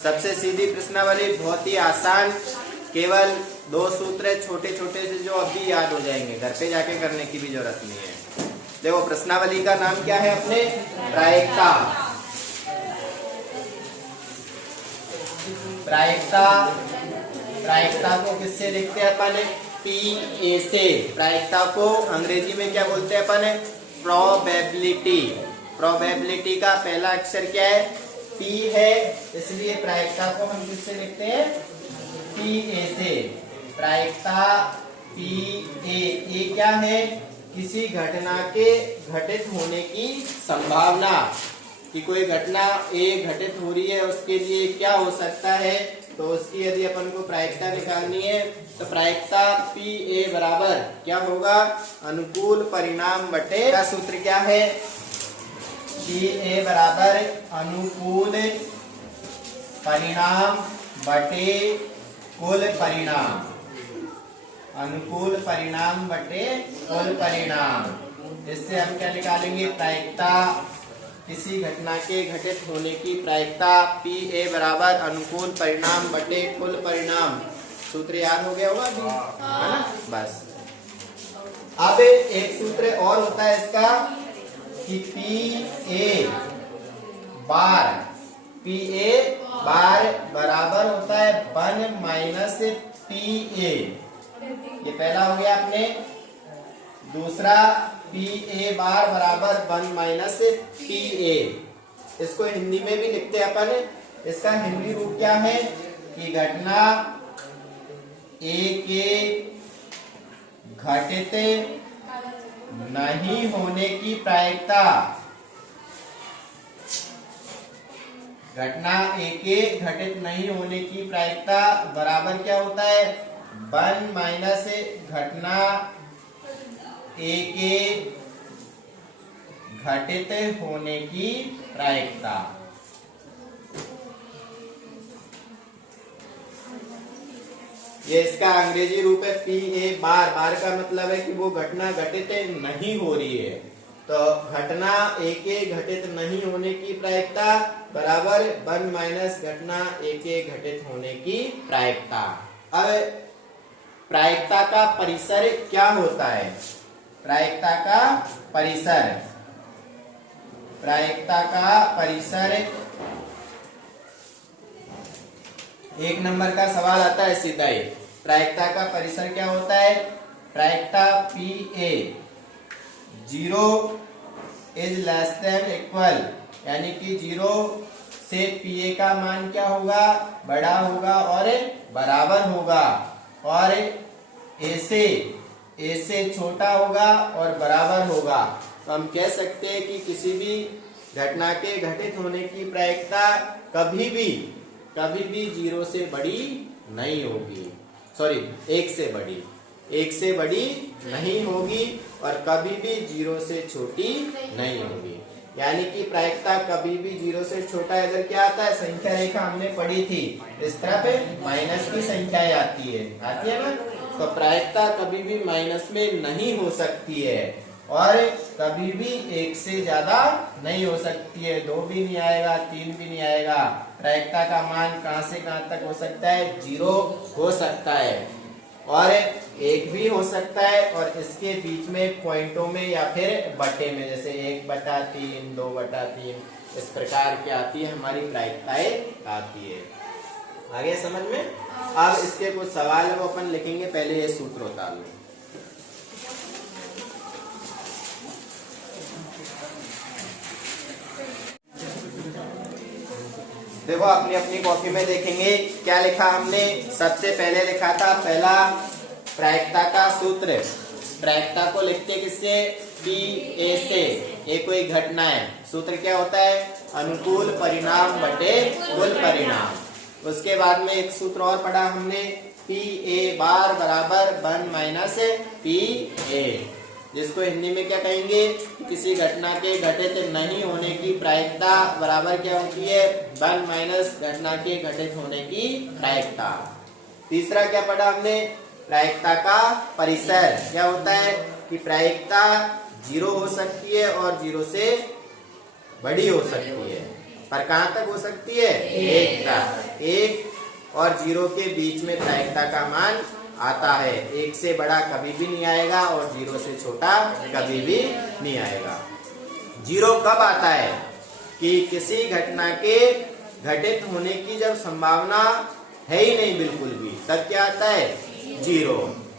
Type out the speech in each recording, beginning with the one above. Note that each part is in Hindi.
सबसे सीधी प्रश्नावली, बहुत ही आसान, केवल 2 सूत्र छोटे छोटे से जो अभी याद हो जाएंगे, घर पे जाके करने की भी जरूरत नहीं है। देखो प्रश्नावली का नाम क्या है अपने, प्रायिकता। प्रायिकता, प्रायिकता को किससे लिखते हैं अपन, PA से। प्रायिकता को अंग्रेजी में क्या बोलते हैं अपन, प्रोबेबिलिटी। प्रोबेबिलिटी का पहला अक्षर क्या है, P है, इसलिए प्रायिकता को हम किससे लिखते हैं, PA से। प्रायिकता PA, ये क्या है, किसी घटना के घटित होने की संभावना, कि कोई घटना A घटित हो रही है, उसके लिए क्या हो सकता है, तो उसकी यदि अपन को प्रायिकता निकालनी है तो प्रायिकता PA बराबर क्या होगा, अनुकूल परिणाम बटे, का सूत्र क्या है, PA बराबर अनुकूल परिणाम बटे कुल परिणाम। अनुकूल परिणाम बटे कुल परिणाम। इससे हम क्या निकालेंगे, प्रायिकता, किसी घटना के घटित होने की प्रायिकता PA बराबर अनुकूल परिणाम बटे कुल परिणाम। सूत्र याद हो गया होगा अभी, है ना। बस अब एक सूत्र और होता है इसका कि PA बार बराबर होता है 1 माइनस PA। ये पहला हो गया अपने। दूसरा PA बार बराबर 1 माइनस PA। इसको हिंदी में भी लिखते हैं अपन। इसका हिंदी रूप क्या है कि घटना A के घटित नहीं होने की प्रायिकता, घटना A के घटित नहीं होने की प्रायिकता बराबर क्या होता है, 1 माइनस घटना A के घटित होने की प्रायिकता। ये इसका अंग्रेजी रूप है PA बार। बार का मतलब है कि वो घटना घटित नहीं हो रही है, तो घटना A के घटित नहीं होने की प्रायिकता बराबर 1 माइनस घटना A के घटित होने की प्रायिकता। अब प्रायिकता का परिसर क्या होता है, प्रायिकता का परिसर, प्रायिकता का परिसर 1 नंबर का सवाल आता है सीधा ही। प्रायिकता का परिसर क्या होता है, प्रायिकता PA 0 is less than equal, यानी कि 0 से PA का मान क्या होगा, बड़ा होगा और बराबर होगा, और A से छोटा होगा और बराबर होगा। तो हम कह सकते हैं कि किसी भी घटना के घटित होने की प्रायिकता कभी भी 0 से बड़ी नहीं होगी, सॉरी 1 से बड़ी नहीं होगी, और कभी भी 0 से छोटी नहीं होगी। यानी कि प्रायिकता कभी भी 0 से छोटा, इधर क्या आता है, संख्या रेखा हमने पढ़ी थी, इस तरह पे माइनस की संख्याएं आती है ना। तो प्रायिकता कभी भी माइनस में नहीं हो सकती है, और कभी भी 1 से ज्यादा नहीं हो सकती है। 2 भी नहीं आएगा, 3 भी नहीं आएगा। प्रायिकता का मान कहां से कहां तक हो सकता है, 0 हो सकता है, और 1 भी हो सकता है, और इसके बीच में पॉइंटों में या फिर बटे में, जैसे 1/3, 2/3, इस प्रकार की आती है हमारी प्रायिकताएं आती है। आगे समझ में। अब इसके कुछ सवाल है वो अपन लिखेंगे, पहले ये सूत्र उतार लो। देखो अपनी अपनी कॉपी में देखेंगे क्या लिखा हमने। सबसे पहले लिखा था पहला प्रायिकता का सूत्र। प्रायिकता को लिखते किससे, PA से। ये कोई घटना है, सूत्र क्या होता है, अनुकूल परिणाम बटे कुल परिणाम। उसके बाद में एक सूत्र और पढ़ा हमने, PA बार बराबर 1 माइनस PA, जिसको हिंदी में क्या कहेंगे, किसी घटना के घटित नहीं होने की प्रायिकता बराबर क्या होती है, 1 माइनस घटना के घटित होने की प्रायिकता। तीसरा क्या पढ़ा हमने, प्रायिकता का परिसर क्या होता है कि प्रायिकता 0 हो सकती है और 0 से बड़ी हो सकती है। पर कहाँ तक हो सकती है? 1 तक। 1 और 0 के बीच में प्रायिकता का मान आता है। 1 से बड़ा कभी भी नहीं आएगा और 0 से छोटा कभी भी नहीं आएगा। 0 कब आता है? कि किसी घटना के घटित होने की जब संभावना है ही नहीं बिल्कुल भी, तब क्या आता है? 0।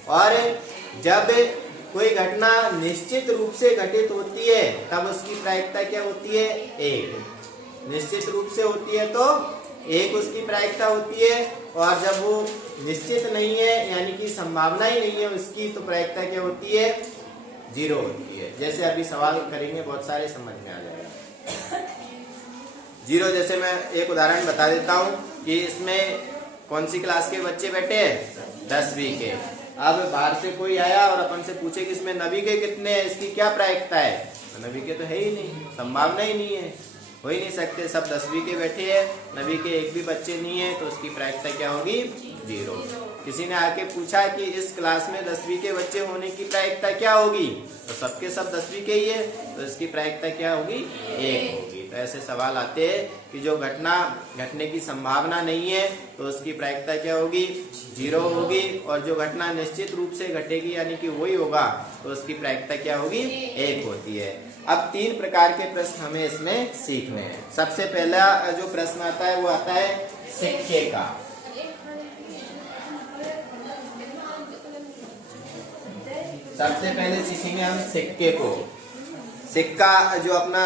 और जब कोई घटना निश्चित रूप से घटित होती है तब उसकी प्रायिकता क्या होती है? 1। निश्चित रूप से होती है तो 1 उसकी प्रायिकता होती है, और जब वो निश्चित नहीं है यानी कि संभावना ही नहीं है उसकी, तो प्रायिकता क्या होती है? 0 होती है। जैसे अभी सवाल करेंगे बहुत सारे समझ में आ जाएगा। 0 जैसे मैं एक उदाहरण बता देता हूँ कि इसमें कौन सी क्लास के बच्चे बैठे हैं? 10वीं के। अब बाहर से कोई आया और अपन से पूछे कि इसमें नवी के कितने हैं, इसकी क्या प्रायिकता है? तो नवी के तो है ही नहीं, संभावना ही नहीं है, हो ही नहीं सकते। सब 10वीं के बैठे हैं, नवी के एक भी बच्चे नहीं है, तो उसकी प्रायिकता क्या होगी? 0। किसी ने आके पूछा कि इस क्लास में 10वीं के बच्चे होने की प्रायिकता क्या होगी? तो सबके सब 10वीं के ही है, तो इसकी प्रायिकता क्या होगी? 1 होगी। तो ऐसे सवाल आते हैं कि जो घटना घटने की संभावना नहीं है तो उसकी प्रायिकता क्या होगी? 0 होगी, और जो घटना निश्चित रूप से घटेगी यानी कि वही होगा तो उसकी प्रायिकता क्या होगी? 1 होती है। अब 3 प्रकार के प्रश्न हमें इसमें सीखने हैं। सबसे पहला जो प्रश्न आता है वो आता है सिक्के का। सबसे पहले सीखेंगे हम सिक्के को। सिक्का जो अपना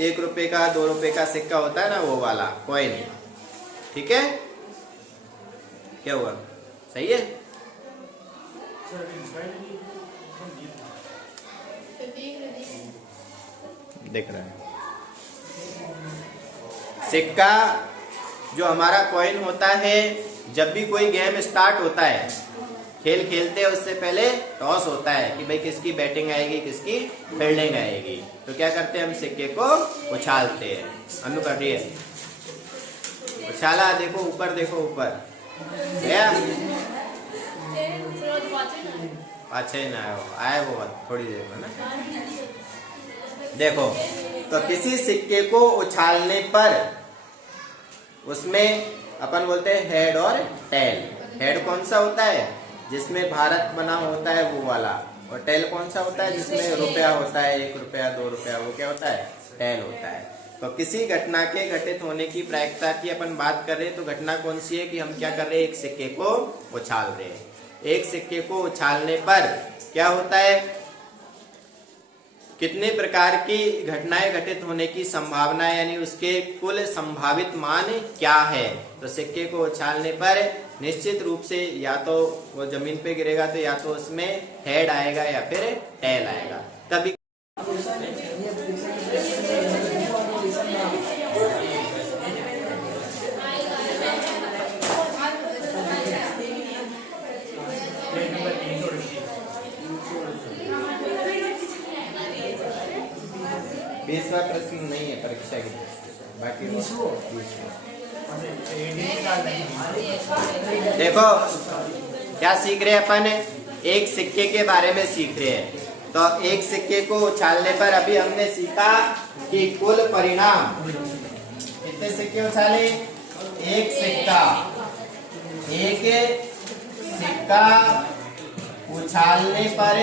1 रुपए का 2 रुपए का सिक्का होता है ना, वो वाला कॉइन, ठीक है? क्या हुआ? सही है? देख रहे हैं सिक्का जो हमारा कॉइन होता है, जब भी कोई गेम स्टार्ट होता है, खेल खेलते हैं उससे पहले टॉस होता है कि भाई किसकी बैटिंग आएगी, किसकी फील्डिंग आएगी। तो क्या करते हैं हम? सिक्के को उछालते हैं। अनु कर रही है, उछाला, देखो ऊपर, देखो ऊपर गया, पाछे ना आया वो थोड़ी देर में ना। देखो, तो किसी सिक्के को उछालने पर उसमें अपन बोलते हैं हेड और टेल। हेड कौन सा होता है? जिसमें भारत बना होता है वो वाला, और टेल कौन सा होता है? जिसमें रुपया होता है, 1 रुपया 2 रुपया, वो क्या होता है? टेल होता है। तो किसी घटना के घटित होने की प्रायिकता की अपन बात कर रहे हैं, तो घटना कौन सी है कि हम क्या कर रहे हैं? एक सिक्के को उछाल रहे हैं। एक सिक्के को उछालने पर क्या होता है? कितने प्रकार की घटनाएं घटित होने की संभावना है, यानी उसके कुल संभावित मान क्या है? तो सिक्के को उछालने पर निश्चित रूप से या तो वो जमीन पे गिरेगा तो या तो उसमें हेड आएगा या फिर टेल आएगा। कभी बीसवा प्रश्न नहीं है परीक्षा की, बाकी देखो क्या सीख रहे हैं अपन? एक सिक्के के बारे में सीख रहे हैं। तो एक सिक्के को उछालने पर अभी हमने सीखा कि कुल परिणाम, कितने सिक्के उछाले? एक सिक्का उछालने पर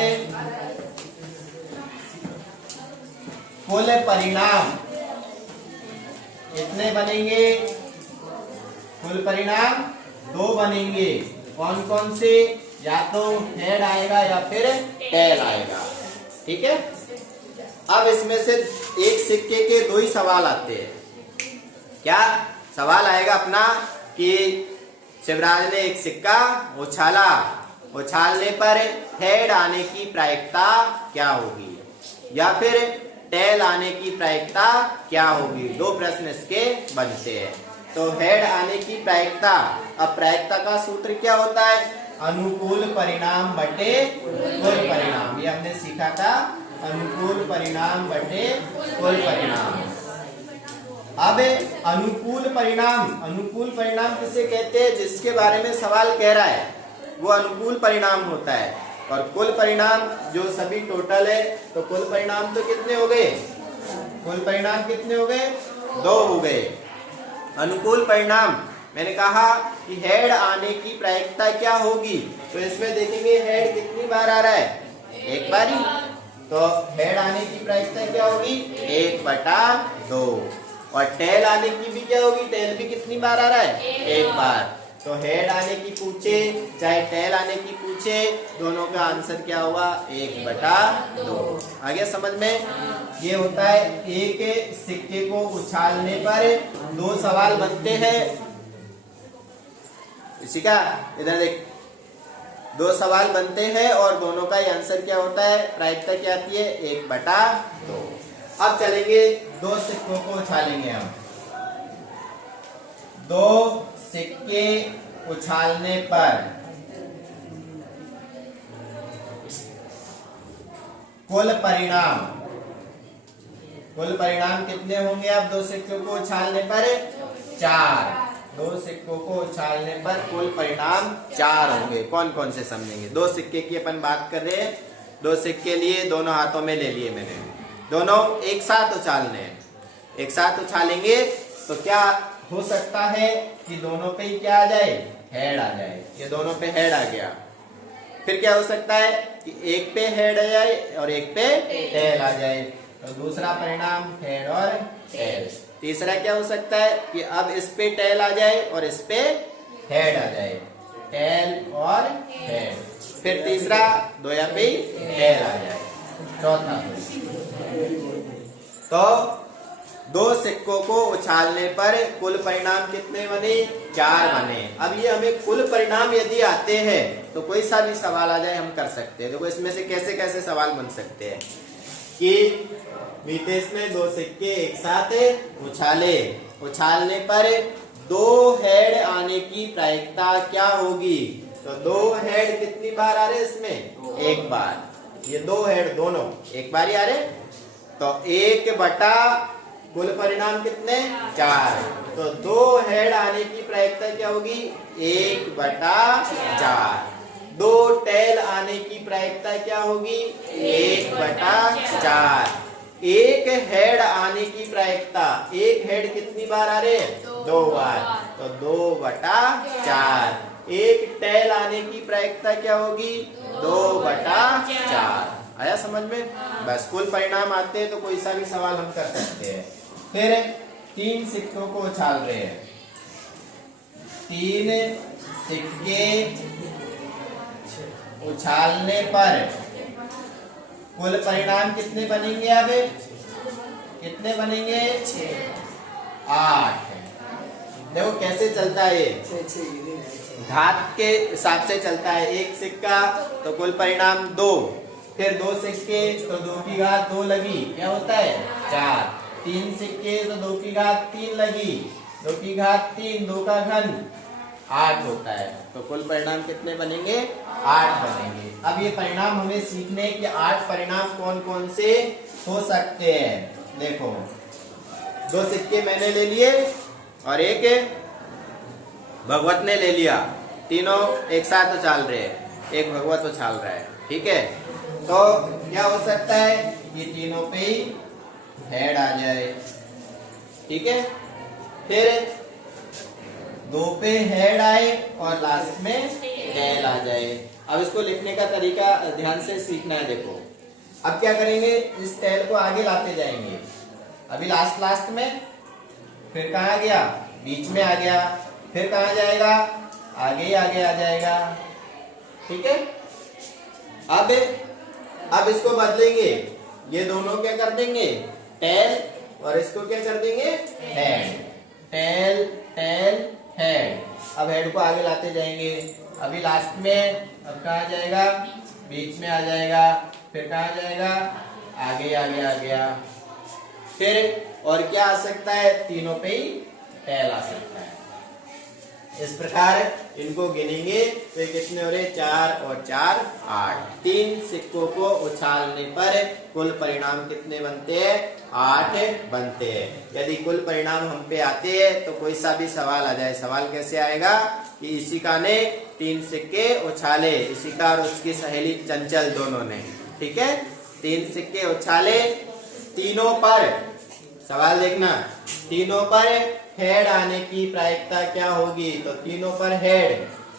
कुल परिणाम कितने बनेंगे? कुल परिणाम 2 बनेंगे। कौन कौन से? या तो हेड आएगा या फिर टेल आएगा, ठीक है? अब इसमें से एक सिक्के के 2 ही सवाल आते हैं। क्या सवाल आएगा अपना कि शिवराज ने एक सिक्का उछाला, उछालने पर हेड आने की प्रायिकता क्या होगी, या फिर टेल आने की प्रायिकता क्या होगी? 2 प्रश्न इसके बनते हैं। तो हेड आने की प्रायिकता, अब प्रायिकता का सूत्र क्या होता है? अनुकूल परिणाम बटे कुल परिणाम। ये हमने सीखा था, अनुकूल परिणाम बटे कुल परिणाम। अब अनुकूल परिणाम किसे कहते हैं? जिसके बारे में सवाल कह रहा है वो अनुकूल परिणाम होता है। और कुल परिणाम जो सभी टोटल है, तो कुल परिणाम तो कितने हो गए? कुल परिणाम कितने हो गए? 2 हो गए। अनुकूल परिणाम, मैंने कहा कि हेड आने की प्रायिकता क्या होगी, तो इसमें देखेंगे हेड कितनी बार आ रहा है, एक बार ही, तो हेड आने की प्रायिकता क्या होगी, 1/2। और टेल आने की भी क्या होगी, टेल भी कितनी बार आ रहा है, एक बार। तो हेड आने की पूछे चाहे टेल आने की पूछे, दोनों का आंसर क्या हुआ, 1/2। आ गया समझ में। ये होता है एक सिक्के को उछालने पर 2 सवाल बनते हैं। इसी का इधर देख, 2 सवाल बनते हैं और दोनों का आंसर क्या होता है, प्रायिकता क्या आती है, 1/2। अब चलेंगे 2 सिक्कों को उछालेंगे हम। 2 सिक्के उछालने पर कुल परिणाम कितने होंगे, अब 2 सिक्कों को उछालने पर 4। 2 सिक्कों को उछालने पर कुल परिणाम 4 होंगे। कौन कौन से समझेंगे। 2 सिक्के की अपन बात कर रहे हैं। 2 सिक्के लिए, दोनों हाथों में ले लिए मैंने, दोनों एक साथ उछालने हैं। एक साथ उछालेंगे तो क्या हो सकता है कि दोनों पे ही क्या आ जाए, हेड आ जाए। ये दोनों पे हेड आ गया। फिर क्या हो सकता है कि एक पे हेड आ जाए और एक पे टेल आ जाए, तो दूसरा परिणाम हेड और टेल। तीसरा क्या हो सकता है कि अब इस पे टेल आ जाए और इस पे हेड आ जाए, टेल और हेड। फिर तीसरा दोया पे टेल आ जाए। चौथा, तो 2 सिक्कों को उछालने पर कुल परिणाम कितने बने, 4 बने। अब ये हमें कुल परिणाम यदि आते हैं तो कोई सा भी सवाल आ जाए हम कर सकते हैं। देखो इसमें से कैसे कैसे सवाल बन सकते हैं कि मितेश ने 2 सिक्के एक साथ उछालने पर 2 हेड आने की प्रायिकता क्या होगी, तो 2 हेड कितनी बार आ रहे इसमें, एक बार। ये 2 हेड दोनों एक बार ही आ रहे, तो 1/, कुल परिणाम कितने, 4। तो 2 हेड आने की प्रायिकता क्या होगी, 1/4। 2 टेल आने की प्रायिकता क्या होगी, 1/4। 1 हेड आने की प्रायिकता, 1 हेड कितनी बार आ रहे हैं, 2 बार, तो 2/4। 1 टेल आने की प्रायिकता क्या होगी, 2/4। आया समझ में। बस कुल परिणाम आते हैं तो कोई सा भी सवाल हम कर सकते हैं। फिर 3 सिक्कों को उछाल रहे हैं। 3 सिक्के उछालने पर कुल परिणाम कितने बनेंगे, अब कितने बनेंगे, 8। देखो कैसे चलता है ये, घात के हिसाब से चलता है। 1 सिक्का तो कुल परिणाम 2, फिर 2 सिक्के तो 2 की घात 2 लगी, क्या होता है 4। 3 सिक्के तो 2 की घात 3 लगी, 2 की घात 3, 2 का घन 8 होता है। तो कुल परिणाम कितने बनेंगे, 8 बनेंगे। अब ये परिणाम हमें सीखने कि 8 परिणाम कौन कौन से हो सकते हैं। देखो 2 सिक्के मैंने ले लिए और एक भगवत ने ले लिया, तीनों एक साथ उछाल रहे हैं, एक भगवत उछाल रहा है, ठीक है। तो क्या हो सकता है, ये तीनों पे ही हेड आ जाए, ठीक है। फिर 2 पे हेड आए और लास्ट में टेल आ जाए। अब इसको लिखने का तरीका ध्यान से सीखना है। देखो अब क्या करेंगे, इस टेल को आगे लाते जाएंगे, अभी लास्ट में, फिर कहाँ गया, बीच में आ गया, फिर कहाँ जाएगा, आगे ही आगे आ जाएगा, ठीक है। अब इसको बदलेंगे, ये दोनों क्या कर देंगे, टेल, और इसको क्या कर देंगे, हेड। Tail tail head. अब हेड को आगे लाते जाएंगे, अभी लास्ट में, अब कहाँ जाएगा, बीच में आ जाएगा, फिर कहाँ जाएगा, आगे आगे आ गया। फिर और क्या आ सकता है, तीनों पे ही टेल आ सकता है। इस प्रकार इनको गिनेंगे तो ये कितने हो रहे, 4 और 4 8। 3 सिक्कों को उछालने पर कुल परिणाम कितने बनते हैं, 8 बनते हैं। यदि कुल परिणाम हम पे आते हैं तो कोई सा भी सवाल आ जाए। सवाल कैसे आएगा कि इशिका ने 3 सिक्के उछाले, इशिका और उसकी सहेली चंचल दोनों ने, ठीक है, 3 सिक्के उछाले, तीनों पर, सवाल देखना, तीनों पर हेड आने की प्रायिकता क्या होगी? तो तीनों पर हेड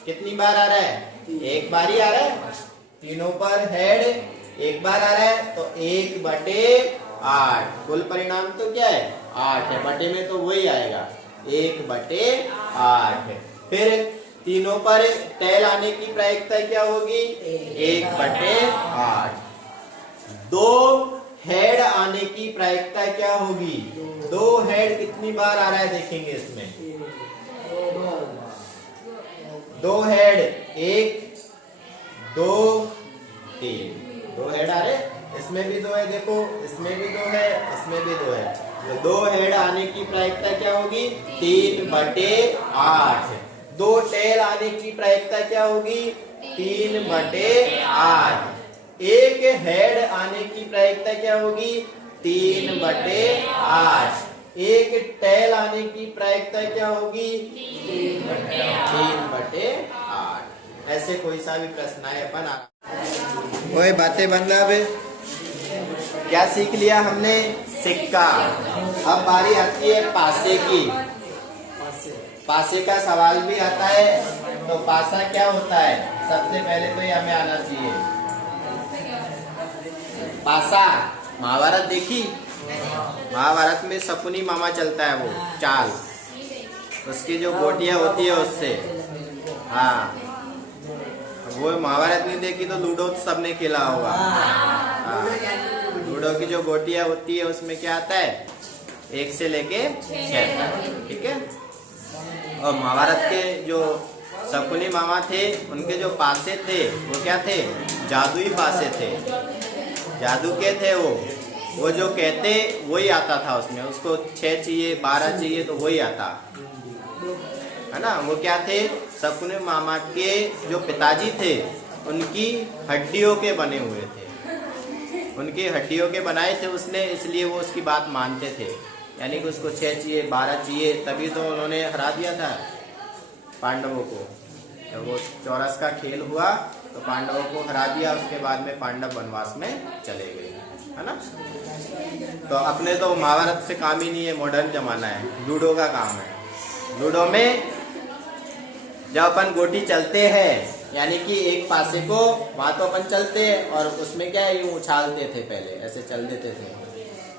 कितनी बार आ रहा है? एक बार ही आ रहा है। तीनों पर हेड एक बार आ रहा है, तो 1/8। कुल परिणाम तो क्या है? 8 है। बटे में तो वही आएगा, 1/8। फिर तीनों पर टेल आने की प्रायिकता क्या होगी? 1/8। दो हेड आने की प्रायिकता क्या होगी? दो हेड कितनी बार आ रहा है देखेंगे इसमें। दो हेड 1 2 3, दो हेड आ रहे। इसमें भी दो है, देखो इसमें भी दो है, इसमें भी दो है। तो दो हेड आने की प्रायिकता क्या होगी? 3/8। दो टेल आने की प्रायिकता क्या होगी? 3/8। एक हेड आने की प्रायिकता क्या होगी? 3/8। एक टेल आने की प्रायिकता क्या होगी? 3/8। ऐसे कोई सा भी प्रश्न आए अपन ओए बातें बनना। अब क्या सीख लिया हमने? सिक्का। अब बारी आती है पासे की। पासे का सवाल भी आता है। तो पासा क्या होता है? सबसे पहले तो ये हमें आना चाहिए। पासा महाभारत देखी? महाभारत में शकुनी मामा चलता है, वो चाल, उसकी जो गोटियां होती है उससे। हाँ, वो महाभारत नहीं देखी तो लूडो तो सबने खेला होगा। हाँ, लूडो की जो गोटियां होती है उसमें क्या आता है? 1 से लेके 6 तक, ठीक है। और महाभारत के जो शकुनी मामा थे, उनके जो पासे थे वो क्या थे? जादुई पासे थे, जादू के थे वो जो कहते वही आता था उसमें। उसको 6 चाहिए, 12 चाहिए तो वही आता है ना। वो क्या थे? शकुनी मामा के जो पिताजी थे उनकी हड्डियों के बने हुए थे, उनकी हड्डियों के बनाए थे उसने, इसलिए वो उसकी बात मानते थे। यानी कि उसको 6 चाहिए, 12 चाहिए, तभी तो उन्होंने हरा दिया था पांडवों को। जब वो चौरस का खेल हुआ तो पांडवों को हरा दिया, उसके बाद में पांडव वनवास में चले गए, है ना। तो अपने तो महाभारत से काम ही नहीं है, मॉडर्न जमाना है, लूडो का काम है। लूडो में जब अपन गोटी चलते हैं, यानी कि एक पासे को वहां तो अपन चलते हैं और उसमें क्या है, यूं उछालते थे, पहले ऐसे चल देते थे।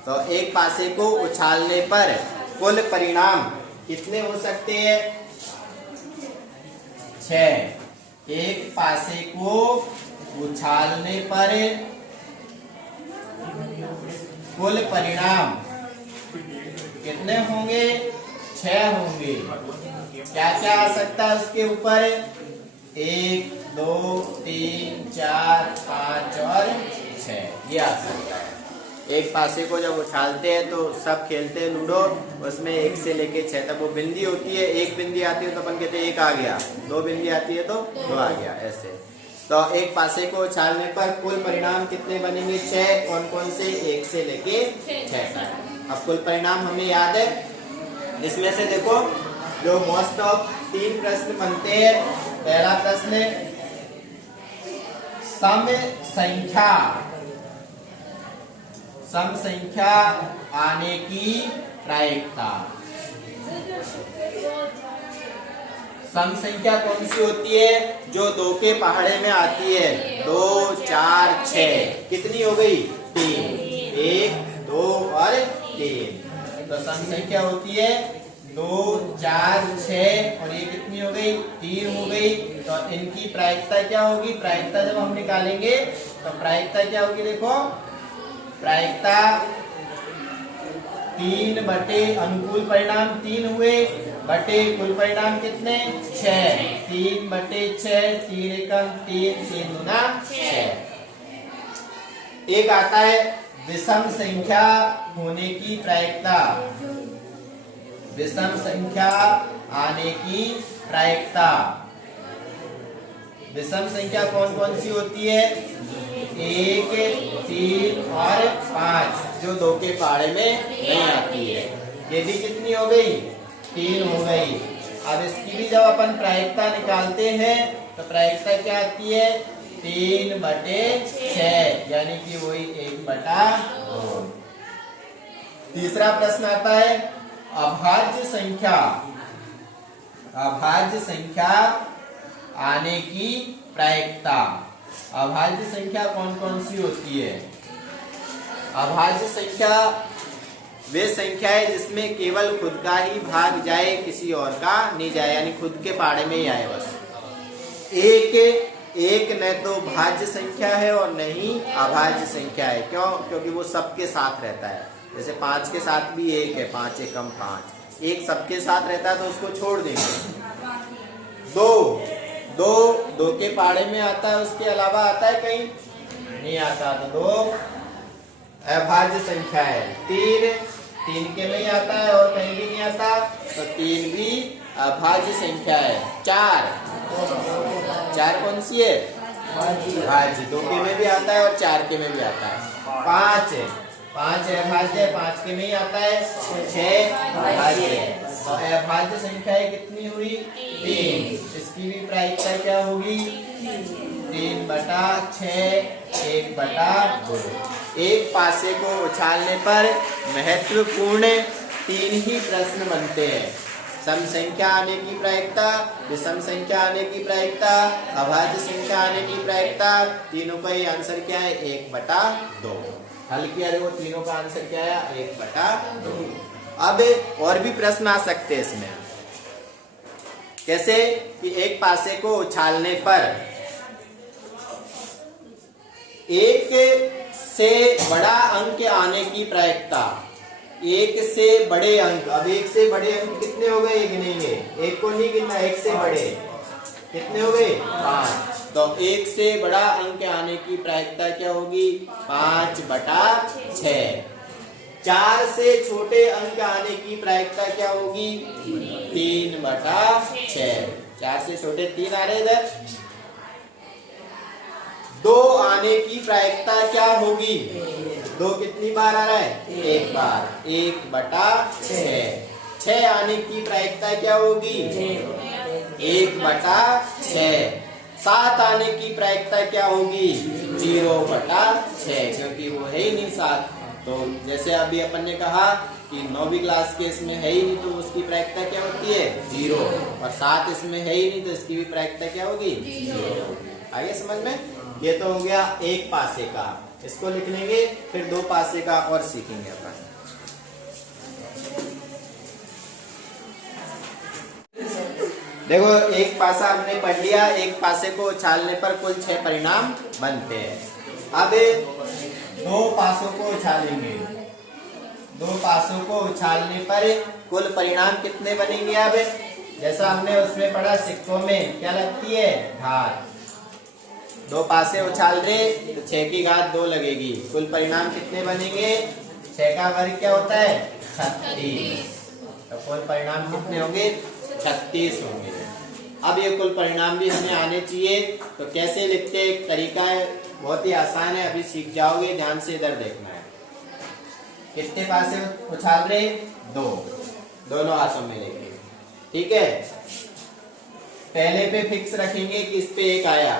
तो एक पासे को उछालने पर कुल परिणाम कितने हो सकते हैं? 6। एक पासे को उछालने पर कुल परिणाम कितने होंगे? 6 होंगे। क्या क्या आ सकता है उसके ऊपर? 1 2 3 4 5 और 6, ये आ सकता है। एक पासे को जब उछालते हैं तो सब खेलते हैं लूडो, उसमें 1 से लेके 6 तक वो बिंदी होती है। एक बिंदी आती है तो अपन कहते हैं 1 आ गया, 2 बिंदी आती है तो 2 आ गया, ऐसे। तो एक पासे को उछालने पर कुल परिणाम कितने बनेंगे? 6। कौन कौन से? 1 से लेके 6 तक। अब कुल परिणाम हमें याद है। इसमें से देखो जो मोस्ट ऑफ 3 प्रश्न बनते हैं। पहला प्रश्न सम संख्या, सम संख्या आने की प्रायिकता। सम संख्या कौन सी होती है? जो 2 के पहाड़े में आती है। 2 4 6 कितनी हो गई? 3। 1 2 और 3। तो सम संख्या होती है 2 4 6 और ये कितनी हो गई? 3 हो गई। तो इनकी प्रायिकता क्या होगी? प्रायिकता जब हम निकालेंगे तो प्रायिकता क्या होगी? देखो प्रायिकता 3 बटे अनुकूल परिणाम 3 हुए, बटे कुल परिणाम कितने? 6। 3 बटे 6, 3 एकम 3, 3 गुना 6। एक आता है विषम संख्या होने की प्रायिकता। विषम संख्या आने की प्रायिकता। विषम संख्या कौन कौन सी होती है? 1 3 और 5, जो 2 के पहाड़े में नहीं आती है। ये भी कितनी हो गई? 3 हो गई। अब इसकी भी जब अपन प्रायिकता निकालते हैं तो प्रायिकता क्या आती है? 3 बटे 6, यानी कि वही 1/2। तीसरा प्रश्न आता है अभाज्य संख्या आने की प्रायिकता। अभाज्य संख्या कौन कौन सी होती है? अभाज्य संख्या वे संख्या है जिसमें केवल खुद का ही भाग जाए, किसी और का नहीं जाए, यानी खुद के पाड़े में ही आए बस। एक न तो भाज्य संख्या है और न ही अभाज्य संख्या है। क्यों? क्योंकि वो सबके साथ रहता है। जैसे 5 के साथ भी 1 है, 5 एकम 5। एक सबके साथ रहता है तो उसको छोड़ देंगे। दो के पाड़े में आता है, उसके अलावा आता है कहीं नहीं आता, तो 2 अभाज्य संख्या है। 3 के में ही आता है और कहीं भी नहीं आता, तो 3 भी अभाज्य संख्या है। 4 कौन सी है? भाज्य। 2 के में भी आता है और 4 के में भी आता है। 5 अभाज्य है, 5 के में ही आता है। 6 भाज्य है। तो अभाज्य संख्याएं कितनी हुई? 3। इसकी भी प्रायिकता क्या होगी? 3/6 1/2। एक पासे को उछालने पर महत्वपूर्ण 3 ही प्रश्न बनते हैं। सम संख्या आने की प्रायिकता, विषम संख्या आने की प्रायिकता, अभाज्य संख्या आने की प्रायिकता। तीनों का ही आंसर क्या है? 1/2। हल किया, देखो तीनों का आंसर क्या है? 1/2। अब और भी प्रश्न आ सकते हैं इसमें। कैसे? कि एक पासे को उछालने पर एक से बड़ा अंक आने की प्रायिकता। एक से बड़े अंक। अब एक से बड़े अंक कितने हो गए? ये गिनेंगे। एक को नहीं गिनना, एक से बड़े कितने हो गए? 5। तो एक से बड़ा अंक आने की प्रायिकता क्या होगी? 5/6। 4 से छोटे अंक आने की प्रायिकता क्या होगी? 3/6। 4 से छोटे 3 आ रहे इधर। 2 आने की प्रायिकता क्या होगी? 2 कितनी बार आ रहा है? 1 बार। 1/6। 6 आने की प्रायिकता क्या होगी? 1/6। 7 आने की प्रायिकता क्या होगी? 0/6, क्योंकि वो है ही नहीं 7। तो जैसे अभी अपन ने कहा कि 9वीं क्लास के इसमें है ही नहीं, तो उसकी प्रायिकता क्या होती है? 0। और 7 इसमें है ही नहीं, तो इसकी भी प्रायिकता क्या होगी? 0। आगे समझ में? ये तो हो गया एक पासे का। इसको लिख लेंगे, फिर 2 पासे का और सीखेंगे अपन। देखो एक पासा हमने पढ़ लिया। एक पासे को उछालने पर कुल 6 परिणाम बनते हैं। अब 2 पासों को उछालेंगे। 2 पासों को उछालने पर कुल परिणाम कितने बनेंगे? अब जैसा हमने उसमें पढ़ा, सिक्कों में क्या लगती है? धार। 2 पासे उछाल रहे तो 6 की घात 2 लगेगी। कुल परिणाम कितने बनेंगे? 6 का वर्ग क्या होता है? 36। तो कुल परिणाम कितने होंगे? 36 होंगे। अब ये कुल परिणाम भी हमें आने चाहिए। तो कैसे लिखते? एक तरीका है, बहुत ही आसान है, अभी सीख जाओगे। ध्यान से इधर देखना है। कितने पासे उछाल रहे? 2। दोनों हाथों में लेंगे, ठीक है। पहले पे फिक्स रखेंगे कि इस पे 1 आया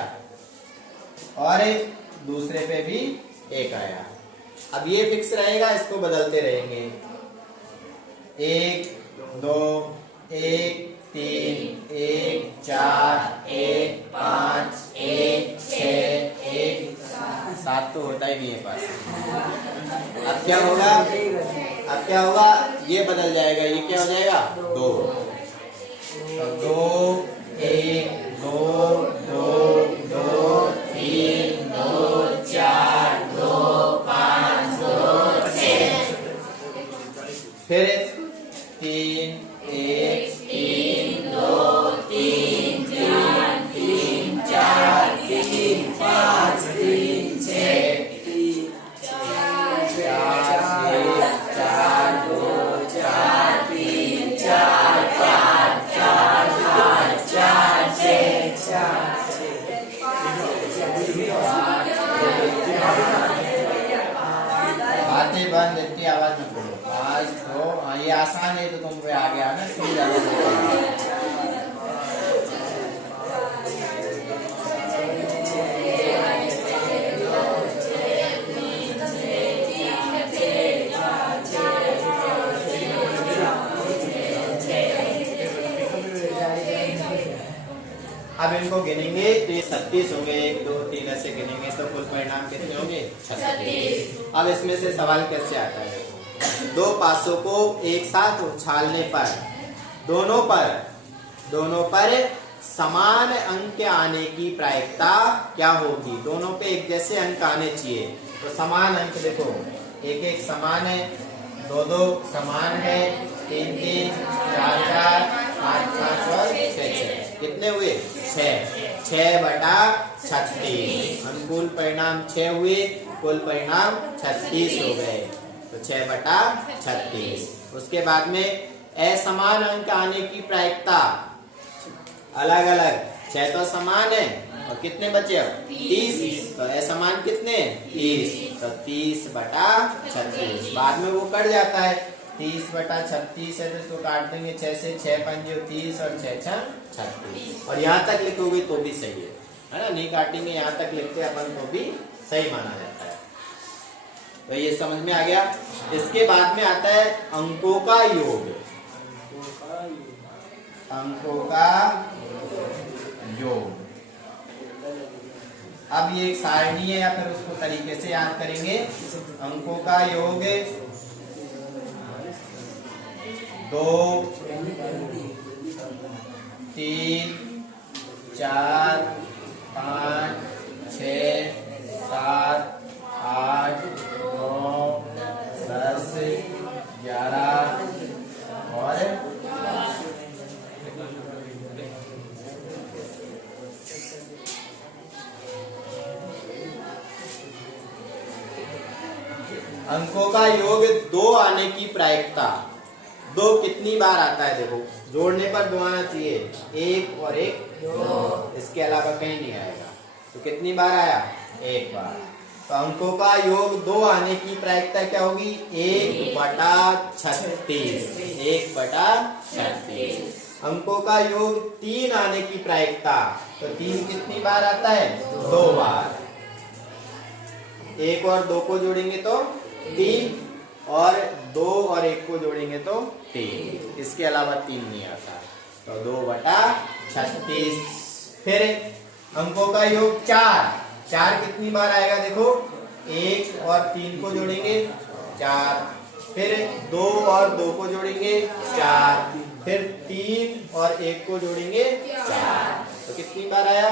और दूसरे पे भी 1 आया। अब ये फिक्स रहेगा, इसको बदलते रहेंगे। 1 2 1 3 1 4 1 5 1 6 1 7 तो होता ही नहीं है पास। अब क्या होगा? ये बदल जाएगा। ये क्या हो जाएगा? 2 2 1 2 2 2 3 2 4 2 5 2 6। फिर 3 1 3 2 3 4 3 4 3 5 3 6 4 4 2 4 3 4 5 4 5 4 6 बातें बंद, इतनी आवाज मत करो। 5 2। ये आसान है, तो तुम पे आ गया ना, सुन जाओ। अब इनको गिनेंगे तो ये 36 होंगे, 1 2 3 ऐसे गिनेंगे तो कुल परिणाम कितने होंगे? 36। अब इसमें से सवाल कैसे आता है? दो पासों को एक साथ उछालने पर दोनों पर समान अंक आने की प्रायिकता क्या होगी? दोनों पे एक जैसे अंक आने चाहिए, तो समान अंक देखो, 1 1 समान है, 2 2 समान है, 3 3 4 4 5 5 और 6 6 कितने हुए? 6/36। अनुकूल परिणाम 6 हुए, कुल परिणाम 36 हो गए, तो 6/36। उसके बाद में असमान अंक आने की प्रायिकता अलग अलग, 6 तो समान है और कितने बचे अब? 30, तो असमान कितने? 30, तो 30/36। बाद में वो कट जाता है, 30/36 है तो इसको काट देंगे 6 से, 6 5 30 और 6 6 36। और यहाँ तक लिखोगे तो भी सही है ना? नहीं काटेंगे, यहाँ तक लिखते अपन तो भी सही माना जाता है। तो ये समझ में आ गया। इसके बाद में आता है अंकों का योग। अंकों का योग, अब ये एक सारणी है या फिर उसको तरीके से याद करेंगे। अंकों का योग 2 3 4 5 6 7 8 9 10 11 और 12 अंकों का योग 2 आने की प्रायिकता। 2 कितनी बार आता है? देखो, जोड़ने पर 2 आना चाहिए, 1 और 1 2, इसके अलावा कहीं नहीं आएगा। तो कितनी बार आया? 1 बार। तो अंकों का योग 2 आने की प्रायिकता क्या होगी? 1/36। 1/36। अंकों का योग 3 आने की प्रायिकता, तो 3 कितनी बार आता है? 2 बार। 1 और 2 को जोड़ेंगे तो 3, और 2 और 1 को जोड़ेंगे तो 3, इसके अलावा 3 नहीं आता, तो 2/36। फिर अंकों का योग 4 कितनी बार आएगा? देखो, 1 और 3 को जोड़ेंगे 4, फिर 2 और 2 को जोड़ेंगे 4, फिर 3 और 1 को जोड़ेंगे 4, तो कितनी बार आया?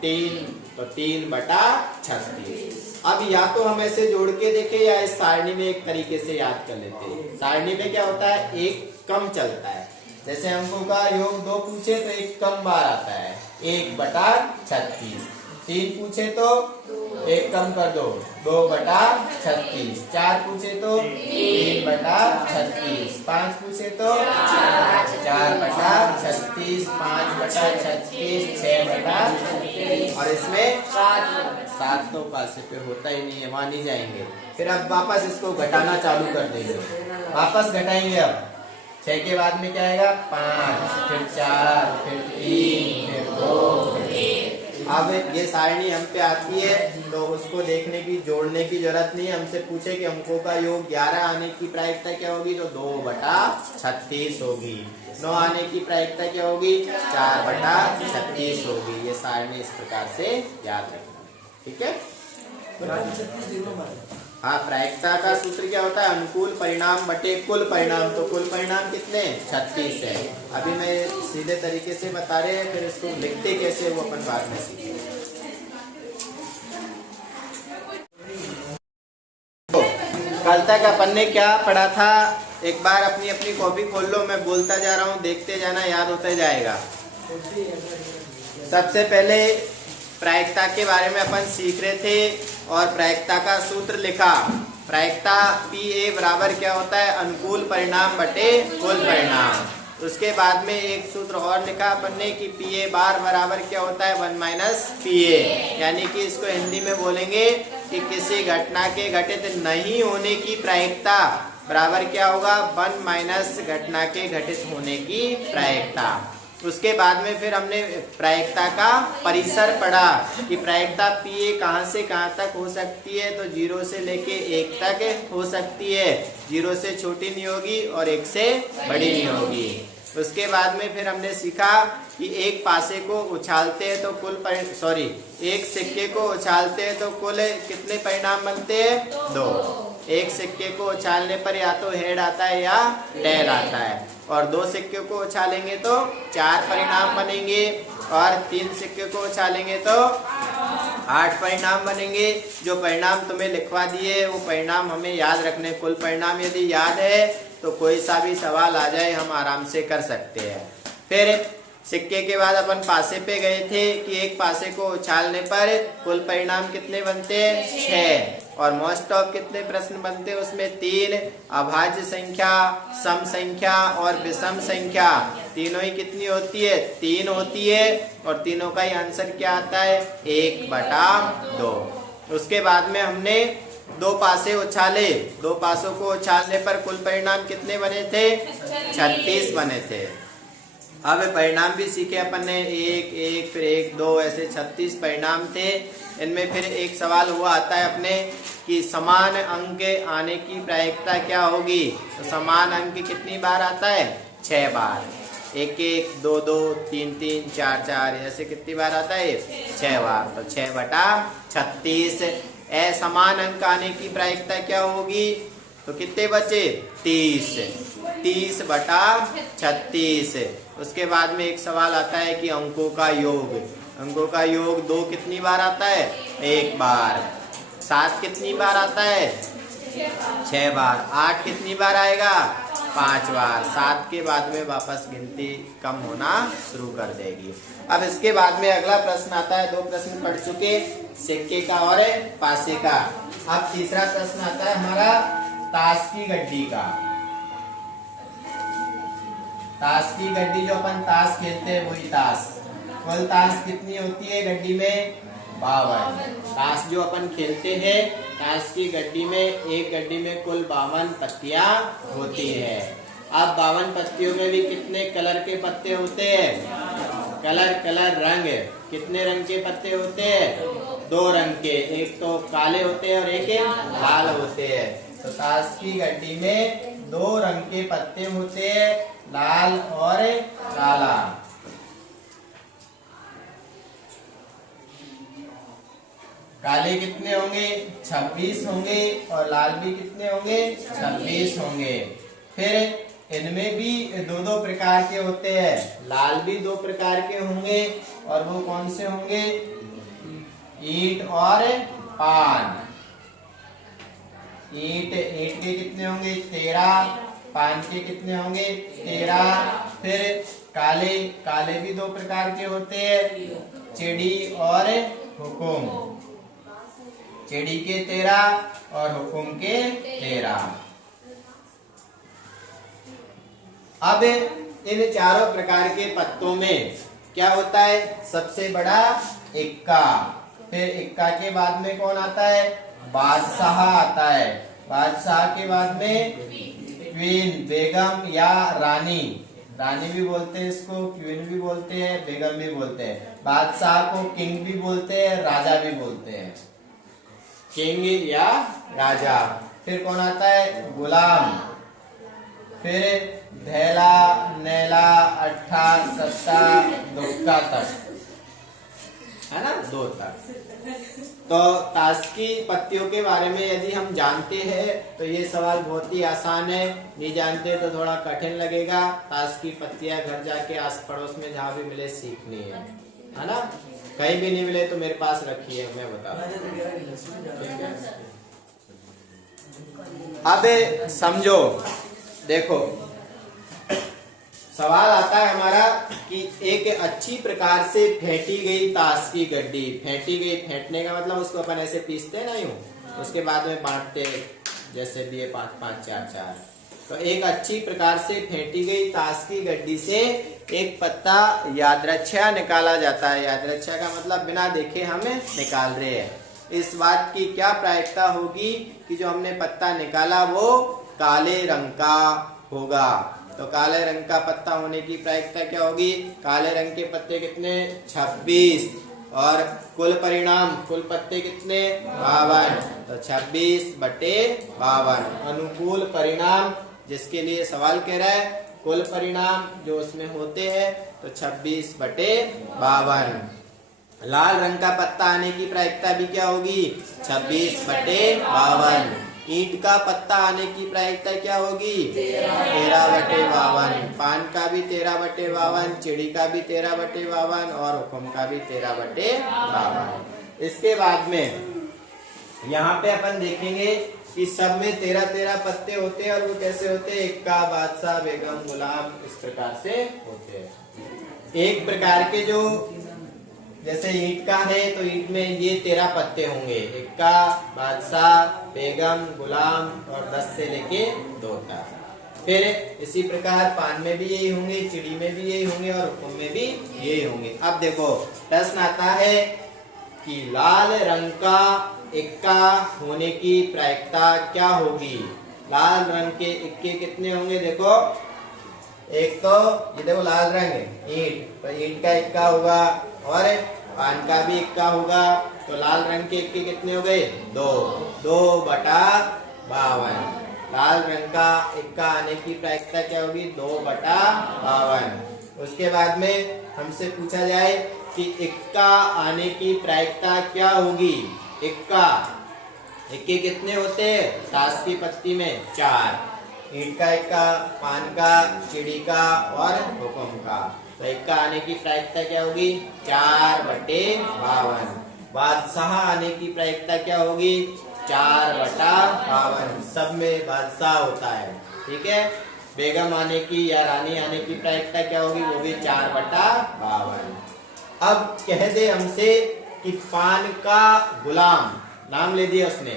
3, तो 3/36। अब या तो हम ऐसे जोड़ के देखें या इस सारणी में एक तरीके से याद कर लेते हैं। सारणी में क्या होता है? एक कम चलता है। जैसे अंकों का योग 2 पूछे तो एक कम बार आता है, 1/36। 3 पूछे तो 1 कम कर दो, 2/36। 4 पूछे तो 3/36। 5 पूछे तो 4/36। 5/36, 6/36, और इसमें 7 तो पासे पे होता ही नहीं है, वहां नहीं जाएंगे। फिर अब वापस इसको घटाना चालू कर देंगे, वापस घटाएंगे। अब 6 के बाद में क्या आएगा? 5, फिर 4, फिर 3, फिर 2, फिर 1। अब ये सारणी हम पे आती है तो उसको देखने की, जोड़ने की जरूरत नहीं है। हमसे पूछे कि अंकों का योग 11 आने की प्रायिकता क्या होगी, तो 2/36 होगी। 9 आने की प्रायिकता क्या होगी? 4/36 होगी। ये सारणी इस प्रकार से याद रखना, ठीक है। हाँ, प्रायिकता का सूत्र क्या होता है? अनुकूल परिणाम बटे कुल परिणाम। तो कुल परिणाम कितने? 36 है। अभी मैं सीधे तरीके से बता रहे हैं, फिर इसको लिखते कैसे वो अपन बाद में सीखेंगे। तो कल तक अपन ने क्या पढ़ा था? एक बार अपनी अपनी कॉपी खोल लो, मैं बोलता जा रहा हूँ, देखते जाना, याद होता जाएगा। सबसे पहले प्रायिकता के बारे में अपन सीख रहे थे और प्रायिकता का सूत्र लिखा। प्रायिकता PA बराबर क्या होता है? अनुकूल परिणाम बटे कुल परिणाम। उसके बाद में एक सूत्र और लिखा अपन ने कि PA बार बराबर क्या होता है? 1 - PA। यानी कि इसको हिंदी में बोलेंगे कि किसी घटना के घटित नहीं होने की प्रायिकता बराबर क्या होगा? 1 - घटना के घटित होने की प्रायिकता। उसके बाद में फिर हमने प्रायिकता का परिसर पढ़ा कि प्रायिकता PA कहाँ से कहाँ तक हो सकती है, तो 0 से लेके 1 तक हो सकती है। 0 से छोटी नहीं होगी और 1 से बड़ी नहीं होगी। उसके बाद में फिर हमने सीखा कि एक पासे को उछालते हैं तो एक सिक्के को उछालते हैं तो कुल कितने परिणाम बनते हैं? 2। एक सिक्के को उछालने पर या तो हेड आता है या टेल आता है, और 2 सिक्के को उछालेंगे तो 4 परिणाम बनेंगे, और 3 सिक्के को उछालेंगे तो 8 परिणाम बनेंगे। जो परिणाम तुम्हें लिखवा दिए वो परिणाम हमें याद रखने। कुल परिणाम यदि याद है तो कोई सा भी सवाल आ जाए हम आराम से कर सकते हैं। फिर सिक्के के बाद अपन पासे पे गए थे कि एक पासे को उछालने पर कुल परिणाम कितने बनते हैं? 6। और मोस्ट ऑफ कितने प्रश्न बनते हैं उसमें? 3। अभाज्य संख्या, सम संख्या और विषम संख्या तीनों ही कितनी होती है? 3 होती है, और तीनों का ही आंसर क्या आता है? 1/2। उसके बाद में हमने 2 पासे उछाले। 2 पासों को उछालने पर कुल परिणाम कितने बने थे? 36 बने थे। अब परिणाम भी सीखे अपन ने, 1 1 फिर 1 2 ऐसे 36 परिणाम थे। इनमें फिर एक सवाल हुआ आता है अपने कि समान अंक आने की प्रायिकता क्या होगी? तो समान अंक कितनी बार आता है? 6 बार। 1 1 2 2 3 3 4 4 ऐसे कितनी बार आता है? 6 बार। तो 6/36। असमान अंक आने की प्रायिकता क्या होगी? तो कितने बचे? 30। 30/36। उसके बाद में एक सवाल आता है कि अंकों का योग। अंकों का योग 2 कितनी बार आता है? 1 बार। 7 कितनी बार आता है? 6 बार। 8 कितनी बार आएगा? 5 बार। 7 के बाद में वापस गिनती कम होना शुरू कर देगी। अब इसके बाद में अगला प्रश्न आता है, 2 प्रश्न पढ़ चुके, सिक्के का और पासे का। अब तीसरा प्रश्न आता है हमारा ताश की गड्डी का। ताश की गड्डी जो अपन ताश खेलते हैं वही ताश। कुल ताश कितनी होती है गड्डी में? 52। ताश जो अपन खेलते हैं ताश की गड्डी में, एक गड्डी में कुल 52 पत्तियां होती है। अब 52 पत्तियों में भी कितने कलर के पत्ते होते हैं? कलर रंग। कितने रंग के पत्ते होते हैं? 2 रंग के, एक तो काले होते हैं और एक लाल होते हैं। तो ताश की गड्डी में 2 रंग के पत्ते होते हैं, लाल और काला। काले कितने होंगे? 26 होंगे, और लाल भी कितने होंगे? 26 होंगे। फिर इनमें भी 2-2 प्रकार के होते हैं। लाल भी 2 प्रकार के होंगे, और वो कौन से होंगे? ईंट और पान। ईंट के कितने होंगे? 13। पान के कितने होंगे? 13। फिर काले भी 2 प्रकार के होते हैं, चिड़ी और हुकुम। चिड़ी के 13 और हुकुम के 13। अब इन चारों प्रकार के पत्तों में क्या होता है? सबसे बड़ा इक्का। फिर इक्का के बाद में कौन आता है? बादशाह आता है। बादशाह के बाद में क्वीन, बेगम या रानी। रानी भी बोलते हैं इसको, क्वीन भी बोलते हैं, बेगम भी बोलते हैं। बादशाह को किंग भी बोलते हैं, राजा भी बोलते हैं। किंग या राजा। फिर कौन आता है? गुलाम। फिर धैला, नैला, अट्ठा, सत्ता, दुक्का तक, है ना, 2 तक। तो ताश की पत्तियों के बारे में यदि हम जानते हैं तो ये सवाल बहुत ही आसान है, नहीं जानते तो थोड़ा कठिन लगेगा। ताश की पत्तियां घर जाके आस पड़ोस में जहाँ भी मिले सीखनी है ना। कहीं भी नहीं मिले तो मेरे पास रखिए, मैं बता। अब समझो, देखो सवाल आता है हमारा कि एक अच्छी प्रकार से फेंटी गई ताश की गड्डी। फेंटी गई, फेंटने का मतलब उसको अपन ऐसे पीसते हैं ना यूं, उसके बाद में बांटते, जैसे दिए 5 5 4 4। तो एक अच्छी प्रकार से फेंटी गई ताश की गड्डी से एक पत्ता यादृच्छा निकाला जाता है। यादृच्छा का मतलब बिना देखे हमें निकाल रहे हैं। इस बात की क्या प्रायिकता होगी कि जो हमने पत्ता निकाला वो काले रंग का होगा। तो काले रंग का पत्ता होने की प्रायिकता क्या होगी? काले रंग के पत्ते कितने? 26। और कुल परिणाम, कुल पत्ते कितने? 52। तो 26/52 अनुकूल परिणाम, जिसके लिए सवाल कह रहा है कुल परिणाम जो उसमें होते हैं तो 26/52। लाल रंग का पत्ता आने की प्रायिकता भी क्या होगी? 26/52। ईंट का पत्ता आने की प्रायिकता क्या होगी? 13/52। पान का भी 13/52, चिड़ी का भी 13/52 और हुक्म का भी 13/52। इसके बाद में यहाँ पे अपन देखेंगे कि सब में 13-13 पत्ते होते हैं और वो कैसे होते हैं? इक्का, बादशाह, बेगम, गुलाम, इस प्रकार से होते हैं। एक प्रकार के जो जैसे ईंट का है तो ईंट में ये 13 पत्ते होंगे, इक्का, बादशाह, बेगम, गुलाम और 10 से लेके 2 तक। फिर इसी प्रकार पान में भी यही होंगे, चिड़ी में भी यही होंगे और हुक्म में भी यही होंगे। अब देखो प्रश्न आता है कि लाल रंग का इक्का होने की प्रायिकता क्या होगी? लाल रंग के इक्के कितने होंगे? देखो एक तो ये देखो लाल रंग है ईंट, तो ईंट का इक्का होगा और पान का भी इक्का होगा, तो लाल रंग के इक्के कितने हो गए? 2/52। लाल रंग का इक्का आने की प्रायिकता क्या होगी? 2/52। उसके बाद में हमसे पूछा जाए कि इक्का आने की प्रायिकता क्या होगी? इक्के कितने होते हैं? ताश की पत्ती में 4। ईंट का इक्का, पान का, चिड़ी का और हुक्म का, तो इक्का आने की प्रायिकता क्या होगी? 4/52। बादशाह आने की प्रायिकता क्या होगी? 4/52। सब में बादशाह होता है, ठीक है। बेगम आने की या रानी आने की प्रायिकता क्या होगी? वो भी 4/52। अब कह दे हमसे कि पान का गुलाम, नाम ले दिया उसने,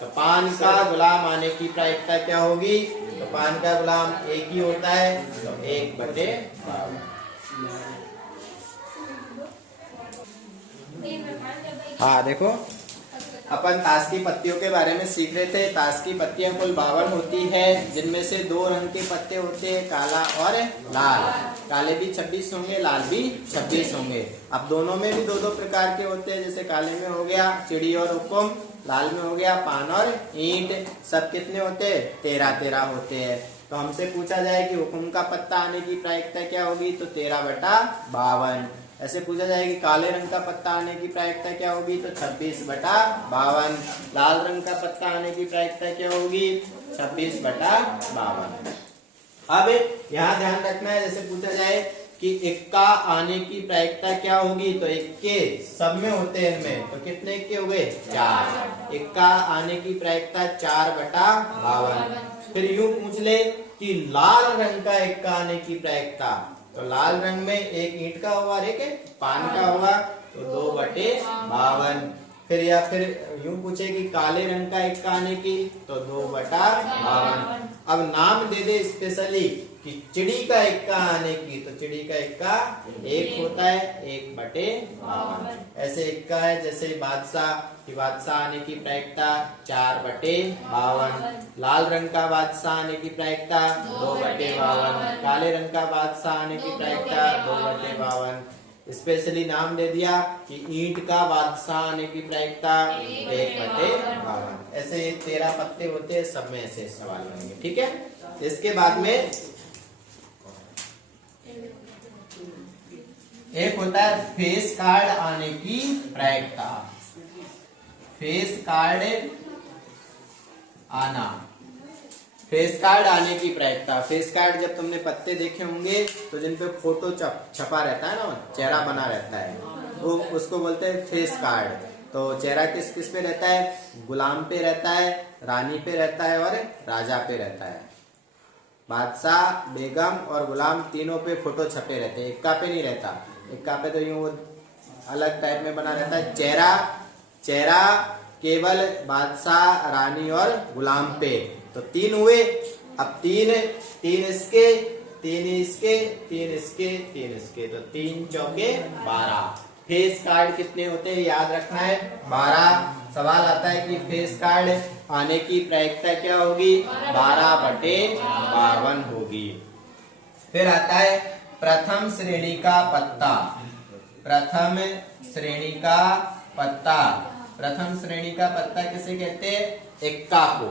तो पान का गुलाम आने की प्रायिकता क्या होगी? तो पान का गुलाम एक ही होता है, तो 1/52। हाँ देखो अपन ताश की पत्तियों के बारे में सीख रहे थे। ताश की पत्तियां कुल 52 होती है, जिनमें से 2 रंग के पत्ते होते हैं, काला और लाल। काले भी 26 होंगे, लाल भी 26 होंगे। अब दोनों में भी 2-2 प्रकार के होते हैं, जैसे काले में हो गया चिड़ी और हुक्म, लाल में हो गया पान और ईंट। सब कितने होते हैं? 13-13 होते हैं। तो हमसे पूछा जाए कि हुक्म का पत्ता आने की प्रायिकता क्या होगी? तो 13/52। ऐसे पूछा जाए कि काले रंग का पत्ता आने की प्रायिकता क्या होगी? तो 26/52। लाल रंग का पत्ता आने की प्रायिकता क्या होगी? 26/52। अब यहाँ ध्यान रखना है, जैसे पूछा जाए कि इक्का आने की प्रायिकता क्या होगी? तो इक्के सब में होते हैं, इनमें तो कितने इक्के हो गए? 4। इक्का आने की प्रायिकता 4/52। फिर यूं पूछ ले कि लाल रंग का इक्का आने की प्रायिकता, तो लाल रंग में एक ईंट का होगा और एक पान का होगा, तो 2/52। फिर यूं पूछे कि काले रंग का इक्का आने की, तो 2/52। अब नाम दे दे स्पेशली कि चिड़ी का इक्का आने की, तो चिड़ी का इक्का 1 होता है, 1/52। ऐसे इक्का है जैसे बादशाह की, बादशाह आने की प्रायिकता 4/52। लाल रंग का बादशाह आने की प्रायिकता 2/52। काले रंग का बादशाह आने की प्रायिकता 2/52। स्पेशली नाम दे दिया कि ईंट का बादशाह आने की प्रायिकता 1/52। ऐसे 13 पत्ते होते हैं, सब में ऐसे सवाल बनेंगे, ठीक है। इसके बाद में एक होता है फेस कार्ड आने की प्रायिकता। फेस कार्ड आना, फेस कार्ड आने की प्रायिकता। फेस कार्ड जब तुमने पत्ते देखे होंगे तो जिन पे फोटो छपा रहता है ना, चेहरा बना रहता है, वो उसको बोलते हैं फेस कार्ड। तो चेहरा किस किस पे रहता है? गुलाम पे रहता है, रानी पे रहता है और राजा पे रहता है। बादशाह, बेगम और गुलाम तीनों पे फोटो छपे रहते हैं, इक्का पे नहीं रहता। इक्का पे तो यूं वो अलग टाइप में बना रहता है। चेहरा केवल बादशाह, रानी और गुलाम पे, तो 3 हुए। अब 3 इसके, 3 इसके, 3 इसके, 3 इसके, तो 3 चौके 12। फेस कार्ड कितने होते हैं याद रखना है? 12। सवाल आता है कि फेस कार्ड आने की प्रायिकता क्या होगी? 12/52 होगी। फिर आता है प्रथम श्रेणी का पत्ता। प्रथम श्रेणी का पत्ता, प्रथम श्रेणी का पत्ता किसे कहते हैं? इक्का को।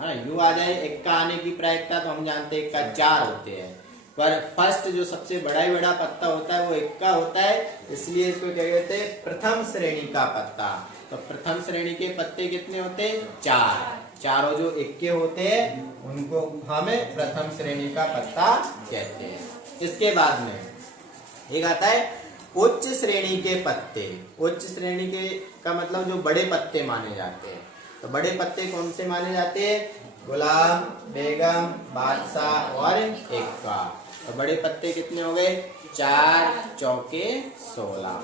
हाँ यू आ जाए, इक्का आने की प्रायिकता तो हम जानते हैं इक्का 4 होते हैं, पर फर्स्ट जो सबसे बड़ा ही बड़ा पत्ता होता है वो इक्का होता है, इसलिए इसको क्या कहते हैं, प्रथम श्रेणी का पत्ता। तो प्रथम श्रेणी के पत्ते कितने होते हैं, 4, चारों जो इक्के होते हैं उनको हमें प्रथम श्रेणी का पत्ता कहते हैं। इसके बाद में एक आता है उच्च श्रेणी के पत्ते। उच्च श्रेणी के का मतलब जो बड़े पत्ते माने जाते हैं। तो बड़े पत्ते कौन से माने जाते हैं, गुलाब, बेगम, बादशाह और इक्का। तो बड़े पत्ते कितने हो गए, 4 चौके 16,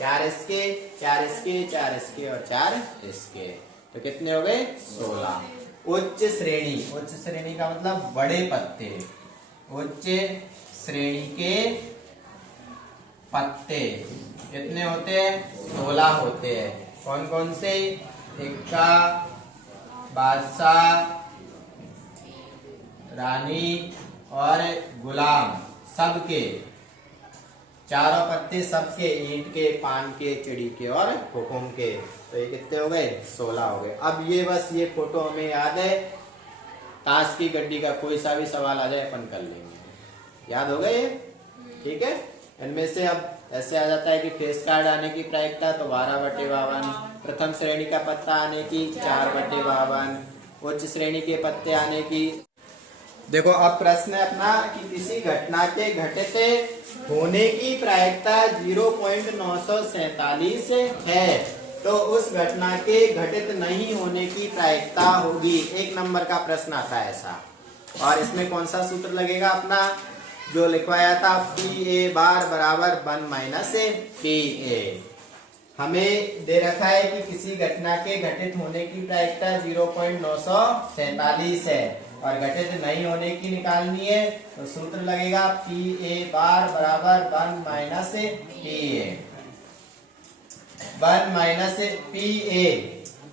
4 इसके 4 इसके 4 इसके और 4 इसके, तो कितने हो गए 16। उच्च श्रेणी, उच्च श्रेणी का मतलब बड़े पत्ते, उच्च श्रेणी के पत्ते कितने होते हैं, 16 होते हैं। कौन कौन से, इक्का, बादशाह, रानी और गुलाम, सबके चारों पत्ते सबके, ईंट के, पान के, चिड़ी के और हुकुम के। तो ये कितने हो गए, 16 हो गए। अब ये बस ये फोटो हमें याद है, ताश की गड्डी का कोई सा भी सवाल आ जाए अपन कर लेंगे। याद हो गए, ठीक है। इनमें से अब ऐसे आ जाता है कि फेस कार्ड आने की प्रायिकता तो 12/52, प्रथम श्रेणी का पत्ता आने की 4/52, उच्च श्रेणी के पत्ते आने की। देखो अब प्रश्न है अपना कि किसी घटना के घटित होने की प्रायिकता 0.947 है, तो उस घटना के घटित नहीं होने की प्रायिकता होगी। 1 नंबर का प्रश्न आता है ऐसा, और इसमें कौन सा सूत्र लगेगा अपना जो लिखवाया था, PA बार बराबर 1 - PA। हमें दे रखा है कि किसी घटना के घटित होने की प्रायिकता 0.947 है और घटित नहीं होने की निकालनी है, तो सूत्र लगेगा PA बार बराबर 1 - PA। 1 - PA,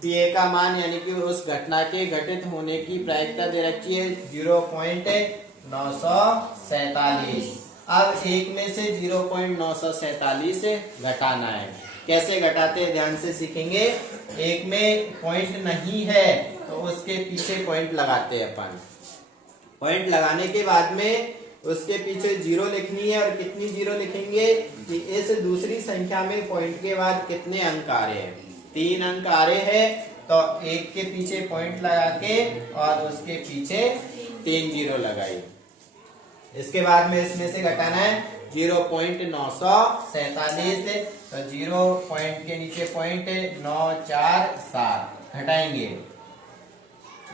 PA का मान यानी कि उस घटना के घटित होने की प्रायिकता दे रखी है 0.947। अब 1 में से 0.947 घटाना है। कैसे घटाते हैं ध्यान से सीखेंगे। 1 में पॉइंट नहीं है तो उसके पीछे पॉइंट लगाते हैं अपन। पॉइंट लगाने के बाद में उसके पीछे 0 लिखनी है, और कितनी 0 लिखेंगे कि इस दूसरी संख्या में पॉइंट के बाद कितने अंक आ रहे हैं, 3 अंक आ रहे हैं, तो 1 के पीछे पॉइंट लगा के और उसके पीछे 3 0 लगाई। इसके बाद में इसमें से घटाना है 0.947, तो 0 पॉइंट के नीचे पॉइंट 9 4 7 घटाएंगे।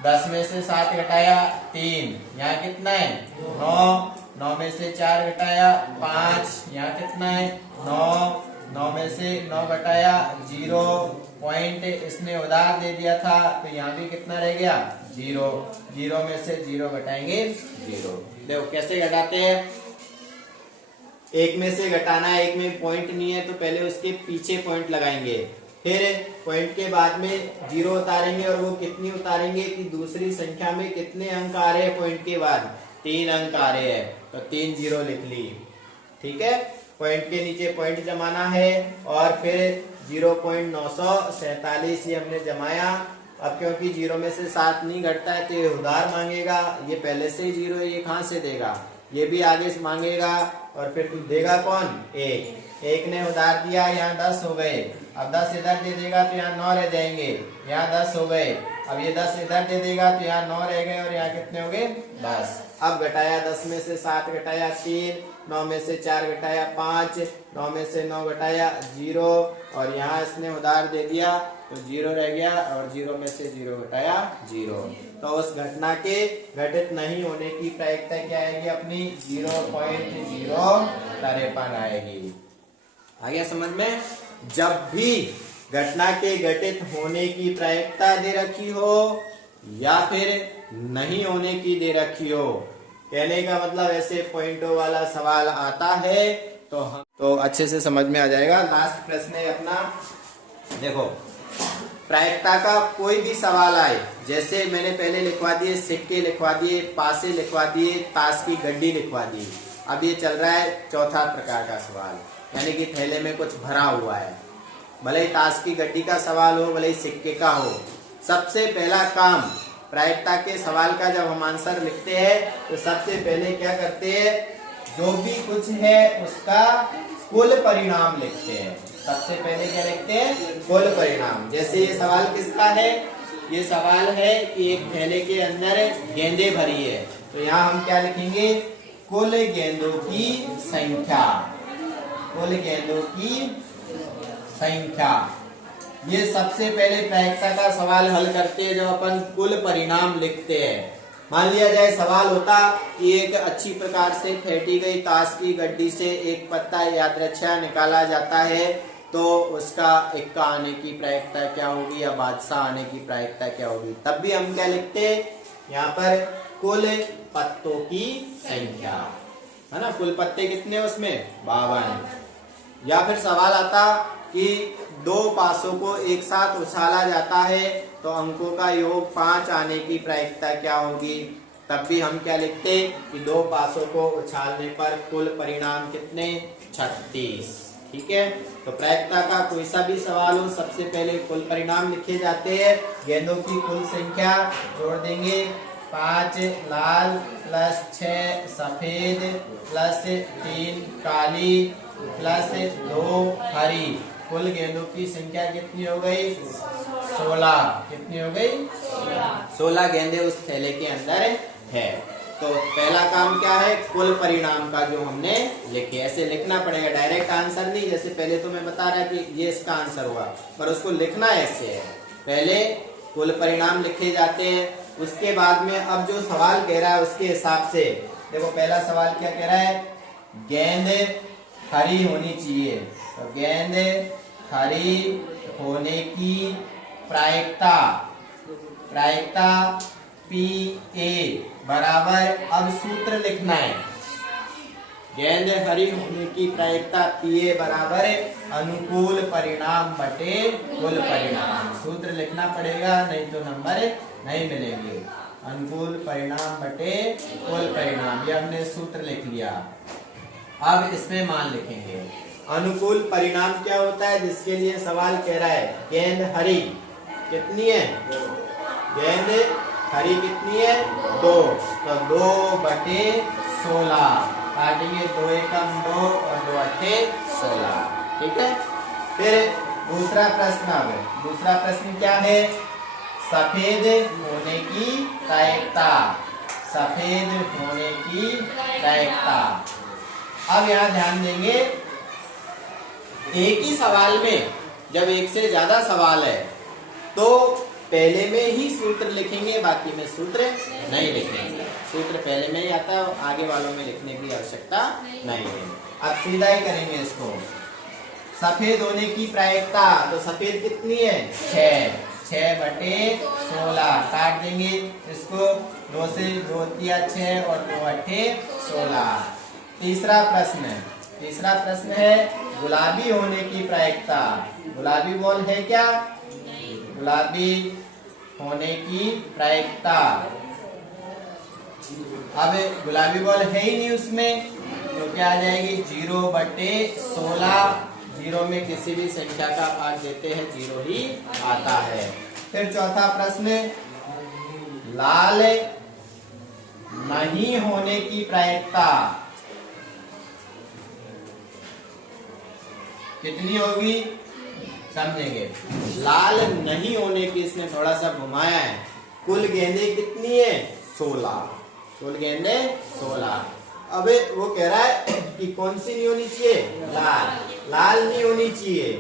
10 में से 7 घटाया 3, यहाँ कितना है 9, 9 में से 4 घटाया 5, यहाँ कितना है 9, 9 में से 9 घटाया 0, पॉइंट इसने उधार दे दिया था तो यहाँ भी कितना रह गया 0, 0 में से 0 घटाएंगे 0। देखो कैसे घटाते हैं। 1 में से घटाना है, 1 में पॉइंट नहीं है तो पहले उसके पीछे पॉइंट लगाएंगे, फिर पॉइंट के बाद में 0 उतारेंगे, और वो कितनी उतारेंगे कि दूसरी संख्या में कितने अंक आ रहे हैं पॉइंट के बाद 3 अंक आ रहे हैं, तो 3 0 लिख ली। ठीक है, पॉइंट के नीचे पॉइंट जमाना है और फिर 0.947 ये हमने जमाया। अब क्योंकि 0 में से 7 नहीं घटता है तो ये उधार मांगेगा, ये पहले से ही 0 है, ये कहां से देगा, ये भी आगे से मांगेगा, और फिर देगा कौन 1 ने उधार दिया, यहाँ 10 हो गए। अब 10 इधर दे देगा तो यहाँ 9 रह जाएंगे, यहाँ 10 हो गए। अब ये 10 इधर दे देगा तो यहाँ 9 रह गए, और यहाँ कितने हो गए 10। अब घटाया 10 में से 7 घटाया 3, 9 में से 4 घटाया 5, 9 में से 9 घटाया 0, और यहाँ इसने उधार दे दिया तो 0 रह गया, और 0 में से 0 घटाया 0। तो उस घटना के घटित नहीं होने की प्रायिकता क्या आएगी अपनी 0.053 आएगी। आ गया समझ में। जब भी घटना के घटित होने की प्रायिकता दे रखी हो या फिर नहीं होने की दे रखी हो, कहने का मतलब ऐसे पॉइंटों वाला सवाल आता है तो अच्छे से समझ में आ जाएगा। लास्ट प्रश्न है अपना, देखो प्रायिकता का कोई भी सवाल आए, जैसे मैंने पहले लिखवा दिए सिक्के लिखवा दिए, पासे लिखवा दिए, ताश की गड्डी लिखवा दी। अब ये चल रहा है चौथा प्रकार का सवाल, यानी कि थैले में कुछ भरा हुआ है, भले ही ताश की गड्डी का सवाल हो भले ही सिक्के का हो। सबसे पहला काम प्रायिकता के सवाल का जब हम आंसर लिखते हैं तो सबसे पहले क्या करते हैं, जो भी कुछ है उसका कुल परिणाम लिखते हैं। सबसे पहले क्या लिखते हैं, कुल परिणाम। जैसे ये सवाल किसका है, ये सवाल है कि एक थैले के अंदर गेंदें भरी है, तो यहाँ हम क्या लिखेंगे, कुल गेंदों की संख्या, कुल गेंदों की संख्या। ये सबसे पहले प्रायिकता का सवाल हल करते हैं जब अपन कुल परिणाम लिखते हैं। मान लिया जाए सवाल होता कि एक अच्छी प्रकार से फेंटी गई ताश की गड्डी से एक पत्ता यादृच्छा निकाला जाता है, तो उसका इक्का आने की प्रायिकता क्या होगी या बादशाह आने की प्रायिकता क्या होगी। तब भी हम क्या लिखते हैं, यहाँ पर कुल पत्तों की संख्या, है ना, कुल पत्ते कितने उसमें 52। या फिर सवाल आता कि दो पासों को एक साथ उछाला जाता है तो अंकों का योग 5 आने की प्रायिकता क्या होगी। तब भी हम क्या लिखते कि दो पासों को उछालने पर कुल परिणाम कितने, 36। ठीक है, तो प्रायिकता का कोई सा भी सवाल हो सबसे पहले कुल परिणाम लिखे जाते हैं। गेंदों की कुल संख्या जोड़ देंगे, 5 लाल प्लस 6 सफेद प्लस 3 काली प्लस 2 हरी, कुल गेंदों की संख्या कितनी हो गई, 16। कितनी हो गई, 16 गेंदें उस थैले के अंदर है। तो पहला काम क्या है, कुल परिणाम का जो हमने लिखे, ऐसे लिखना पड़ेगा, डायरेक्ट आंसर नहीं। जैसे पहले तो मैं बता रहा कि ये इसका आंसर हुआ, पर उसको लिखना ऐसे है, पहले कुल परिणाम लिखे जाते हैं, उसके बाद में अब जो सवाल कह रहा है उसके हिसाब से। देखो पहला सवाल क्या कह रहा है, गेंद हरी होनी चाहिए, तो गेंद हरी होने की प्रायिकता, प्रायिकता PA बराबर, अब सूत्र लिखना है, गेंद हरी होने की प्रायिकता PA बराबर अनुकूल परिणाम बटे कुल परिणाम। सूत्र लिखना पड़ेगा, नहीं तो नंबर नहीं मिलेंगे। अनुकूल परिणाम बटे कुल परिणाम, ये हमने सूत्र लिख लिया। अब इसमें मान लिखेंगे, अनुकूल परिणाम क्या होता है, जिसके लिए सवाल कह रहा है गेंद हरी कितनी है, गेंद हरी कितनी है, 2, तो 2 बटे 16 काटेंगे, 2 एकम 2 और 2 अट्ठे 16। ठीक है, फिर दूसरा प्रश्न। अब दूसरा प्रश्न क्या है, सफेद होने की प्रायिकता, सफेद होने की प्रायिकता। अब यहाँ ध्यान देंगे, एक ही सवाल में जब एक से ज्यादा सवाल है तो पहले में ही सूत्र लिखेंगे, बाकी में सूत्र नहीं लिखेंगे। सूत्र पहले में ही आता है, आगे वालों में लिखने की आवश्यकता नहीं है। अब सीधा ही करेंगे इसको, सफेद होने की प्रायिकता, तो सफेद कितनी है, 6 बटे 16 काट देंगे इसको, 2 से 2 तिया 6 और 2 अट्ठे 16। तीसरा प्रश्न है गुलाबी होने की प्रायिकता। गुलाबी बॉल है क्या, गुलाबी होने की प्रायिकता। अब गुलाबी बॉल है ही नहीं उसमें, तो क्या आ जाएगी, 0 बटे 16। 0 में किसी भी संख्या का भाग देते हैं 0 ही आता है। फिर चौथा प्रश्न, लाल नहीं होने की प्रायिकता कितनी होगी, समझेंगे। लाल नहीं होने की, इसने थोड़ा सा घुमाया है, कुल गेंदें कितनी है, 16, कुल गेंदें 16। अब वो कह रहा है कि कौन सी नहीं होनी चाहिए, लाल, लाल नहीं होनी चाहिए।